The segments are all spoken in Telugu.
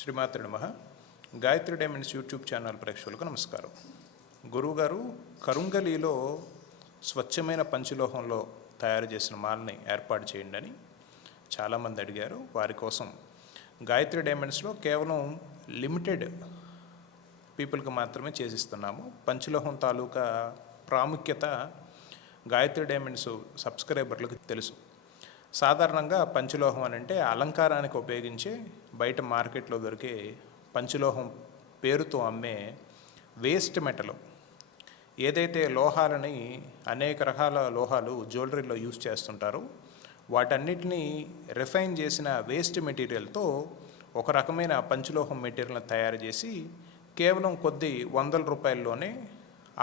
శ్రీమాత్రి నమః. గాయత్రి డైమండ్స్ యూట్యూబ్ ఛానల్ ప్రేక్షకులకు నమస్కారం. గురువుగారు కరుంగలిలో స్వచ్ఛమైన పంచలోహంలో తయారు చేసిన మాలని ఏర్పాటు చేయండి అని చాలామంది అడిగారు. వారి కోసం గాయత్రి డైమండ్స్లో కేవలం లిమిటెడ్ పీపుల్కి మాత్రమే చేసిస్తున్నాము. పంచలోహం తాలూకా ప్రాముఖ్యత గాయత్రి డైమండ్స్ సబ్స్క్రైబర్లకు తెలుసు. సాధారణంగా పంచలోహం అని అంటే అలంకారానికి ఉపయోగించే బయట మార్కెట్లో దొరికే పంచలోహం పేరుతో అమ్మే వేస్ట్ మెటల్, ఏదైతే లోహాలని అనేక రకాల లోహాలు జ్యువెలరీలో యూజ్ చేస్తుంటారో వాటన్నిటినీ రిఫైన్ చేసిన వేస్ట్ మెటీరియల్తో ఒక రకమైన పంచలోహం మెటీరియల్ని తయారు చేసి కేవలం కొద్ది వందల రూపాయల్లోనే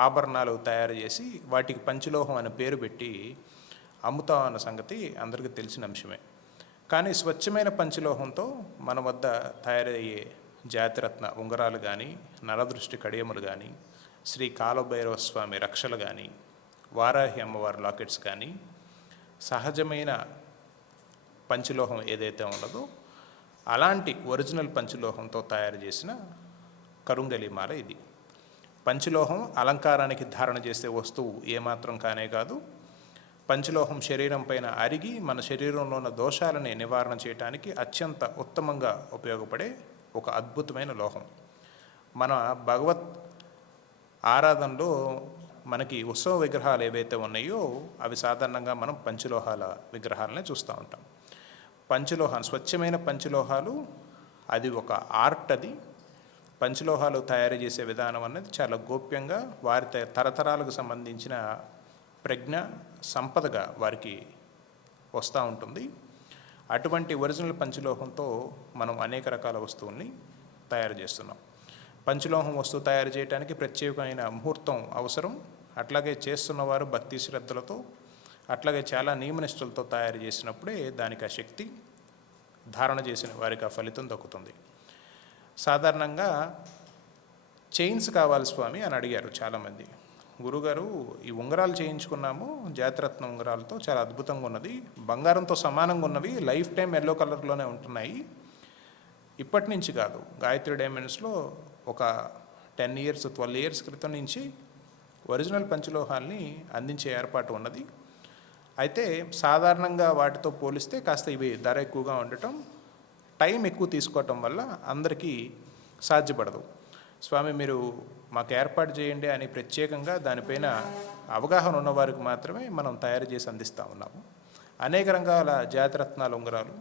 ఆభరణాలు తయారు చేసి వాటికి పంచలోహం అనే పేరు పెట్టి అమ్ముతాం అన్న సంగతి అందరికీ తెలిసిన అంశమే. కానీ స్వచ్ఛమైన పంచలోహంతో మన వద్ద తయారయ్యే జాతిరత్న ఉంగరాలు కానీ, నరదృష్టి కడియములు కానీ, శ్రీ కాలభైరవ స్వామి రక్షలు కానీ, వారాహి అమ్మవారి లాకెట్స్ కానీ, సహజమైన పంచలోహం ఏదైతే ఉన్నదో అలాంటి ఒరిజినల్ పంచలోహంతో తయారు చేసిన కరుంగలి మాల ఇది. పంచలోహం అలంకారానికి ధారణ చేసే వస్తువు ఏమాత్రం కానే కాదు. పంచలోహం శరీరం పైన అరిగి మన శరీరంలో ఉన్న దోషాలని నివారణ చేయడానికి అత్యంత ఉత్తమంగా ఉపయోగపడే ఒక అద్భుతమైన లోహం. మన భగవత్ ఆరాధనలో మనకి ఉత్సవ విగ్రహాలు ఏవైతే ఉన్నాయో అవి సాధారణంగా మనం పంచలోహాల విగ్రహాలనే చూస్తూ ఉంటాం. పంచలోహాలు, స్వచ్ఛమైన పంచలోహాలు, అది ఒక ఆర్ట్. అది పంచలోహాలు తయారు చేసే విధానం అనేది చాలా గోప్యంగా వారి తరతరాలకు సంబంధించిన ప్రజ్ఞ సంపదగా వారికి వస్తూ ఉంటుంది. అటువంటి ఒరిజినల్ పంచలోహంతో మనం అనేక రకాల వస్తువుల్ని తయారు చేస్తున్నాం. పంచలోహం వస్తువు తయారు చేయడానికి ప్రత్యేకమైన ముహూర్తం అవసరం. అట్లాగే చేస్తున్నవారు భక్తి శ్రద్ధలతో, అట్లాగే చాలా నియమనిష్టలతో తయారు చేసినప్పుడే దానికి ఆ శక్తి, ధారణ చేసిన వారికి ఆ ఫలితం దక్కుతుంది. సాధారణంగా చైన్స్ కావాలి స్వామి అని అడిగారు చాలామంది. గురుగారు, ఈ ఉంగరాలు చేయించుకున్నాము జాతిరత్న ఉంగరాలతో, చాలా అద్భుతంగా ఉన్నది, బంగారంతో సమానంగా ఉన్నవి, లైఫ్ టైం ఎల్లో కలర్లోనే ఉంటున్నాయి. ఇప్పటి నుంచి కాదు, గాయత్రి డైమండ్స్లో ఒక 10 years 12 years క్రితం నుంచి ఒరిజినల్ పంచలోహాల్ని అందించే ఏర్పాటు ఉన్నది. అయితే సాధారణంగా వాటితో పోలిస్తే కాస్త ఇవి ధర ఎక్కువగా ఉండటం, టైం ఎక్కువ తీసుకోవటం వల్ల అందరికీ సాధ్యపడదు. స్వామి మీరు మాకు ఏర్పాటు చేయండి అని ప్రత్యేకంగా దానిపైన అవగాహన ఉన్నవారికి మాత్రమే మనం తయారు చేసి అందిస్తూ ఉన్నాము. అనేక రకాల జాతిరత్నాల ఉంగరాలు,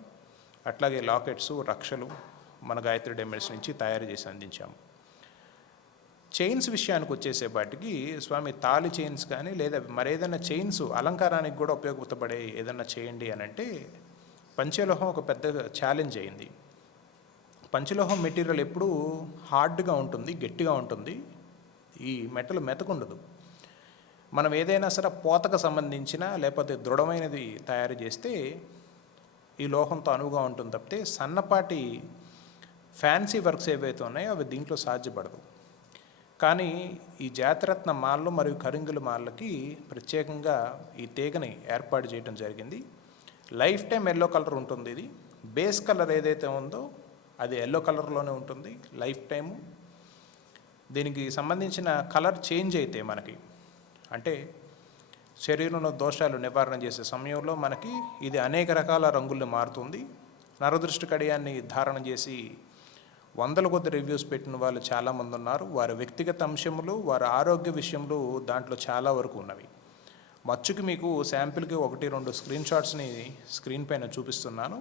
అట్లాగే లాకెట్స్, రక్షలు మన గాయత్రి డైమండ్స్ నుంచి తయారు చేసి అందించాము. చైన్స్ విషయానికి వచ్చేసేపాటికి స్వామి తాళి చైన్స్ కానీ లేదా మరేదైనా చైన్స్ అలంకారానికి కూడా ఉపయోగపడే ఏదైనా చేయండి అని అంటే పంచలోహం ఒక పెద్ద ఛాలెంజ్ అయింది. పంచలోహం మెటీరియల్ ఎప్పుడూ హార్డ్గా ఉంటుంది, గట్టిగా ఉంటుంది. ఈ మెటల్ మెతకుండదు. మనం ఏదైనా సరే పోతకు సంబంధించిన లేకపోతే దృఢమైనది తయారు చేస్తే ఈ లోహంతో అనువుగా ఉంటుంది తప్పితే సన్నపాటి ఫ్యాన్సీ వర్క్స్ ఏవైతే ఉన్నాయో అవి దీంట్లో సాధ్యపడదు. కానీ ఈ జాతిరత్న మాలలు మరియు కరుంగలి మాలలకి ప్రత్యేకంగా ఈ తీగని ఏర్పాటు చేయడం జరిగింది. లైఫ్ టైం ఎల్లో కలర్ ఉంటుంది. ఇది బేస్ కలర్ ఏదైతే ఉందో అది ఎల్లో కలర్లోనే ఉంటుంది లైఫ్ టైము. దీనికి సంబంధించిన కలర్ చేంజ్ అయితే మనకి అంటే శరీరంలో దోషాలు నివారణ చేసే సమయంలో మనకి ఇది అనేక రకాల రంగుల్లో మారుతుంది. నరదృష్టి కడియాన్ని ధారణ చేసి వందల కొద్ది రివ్యూస్ పెట్టిన వాళ్ళు చాలామంది ఉన్నారు. వారి వ్యక్తిగత అంశములు, వారి ఆరోగ్య విషయములు దాంట్లో చాలా వరకు ఉన్నవి. మచ్చుకి మీకు శాంపిల్కి 1-2 స్క్రీన్ షాట్స్ని స్క్రీన్ పైన చూపిస్తున్నాను.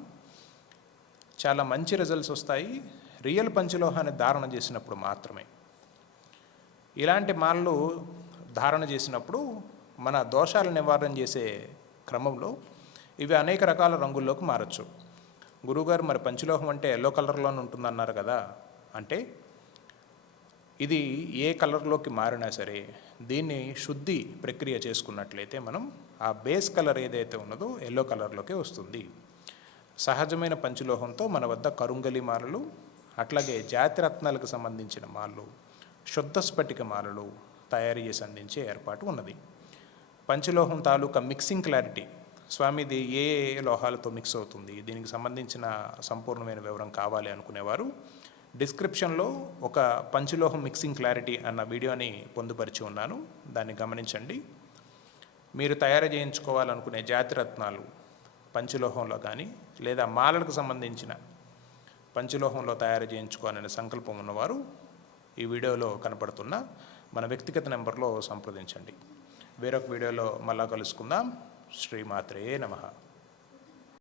చాలా మంచి రిజల్ట్స్ వస్తాయి రియల్ పంచలోహాన్ని ధారణ చేసినప్పుడు మాత్రమే. ఇలాంటి మాలలు ధారణ చేసినప్పుడు మన దోషాల నివారణ చేసే క్రమంలో ఇవి అనేక రకాల రంగుల్లోకి మారచ్చు. గురువుగారు మరి పంచలోహం అంటే ఎల్లో కలర్లోనే ఉంటుందన్నారు కదా అంటే ఇది ఏ కలర్లోకి మారినా సరే దీన్ని శుద్ధి ప్రక్రియ చేసుకున్నట్లయితే మనం ఆ బేస్ కలర్ ఏదైతే ఉన్నదో ఎల్లో కలర్లోకే వస్తుంది. సహజమైన పంచలోహంతో మన వద్ద కరుంగలి మాలలు, అట్లాగే జాతిరత్నాలకు సంబంధించిన మాలలు, శుద్ధ స్ఫటిక మాలలు తయారు చేసి అందించే ఏర్పాటు ఉన్నది. పంచలోహం తాలూకా మిక్సింగ్ క్లారిటీ, స్వామిది ఏ ఏ లోహాలతో మిక్స్ అవుతుంది, దీనికి సంబంధించిన సంపూర్ణమైన వివరం కావాలి అనుకునేవారు డిస్క్రిప్షన్లో ఒక పంచలోహం మిక్సింగ్ క్లారిటీ అన్న వీడియోని పొందుపరిచి ఉన్నాను, దాన్ని గమనించండి. మీరు తయారు చేయించుకోవాలనుకునే జాతిరత్నాలు పంచలోహంలో కానీ లేదా మాలలకు సంబంధించిన పంచలోహంలో తయారు చేయించుకోవాలనే సంకల్పం ఉన్నవారు ఈ వీడియోలో కనపడుతున్న మన వ్యక్తిగత నెంబర్లో సంప్రదించండి. వేరొక వీడియోలో మళ్ళా కలుసుకుందాం. శ్రీమాత్రే నమః.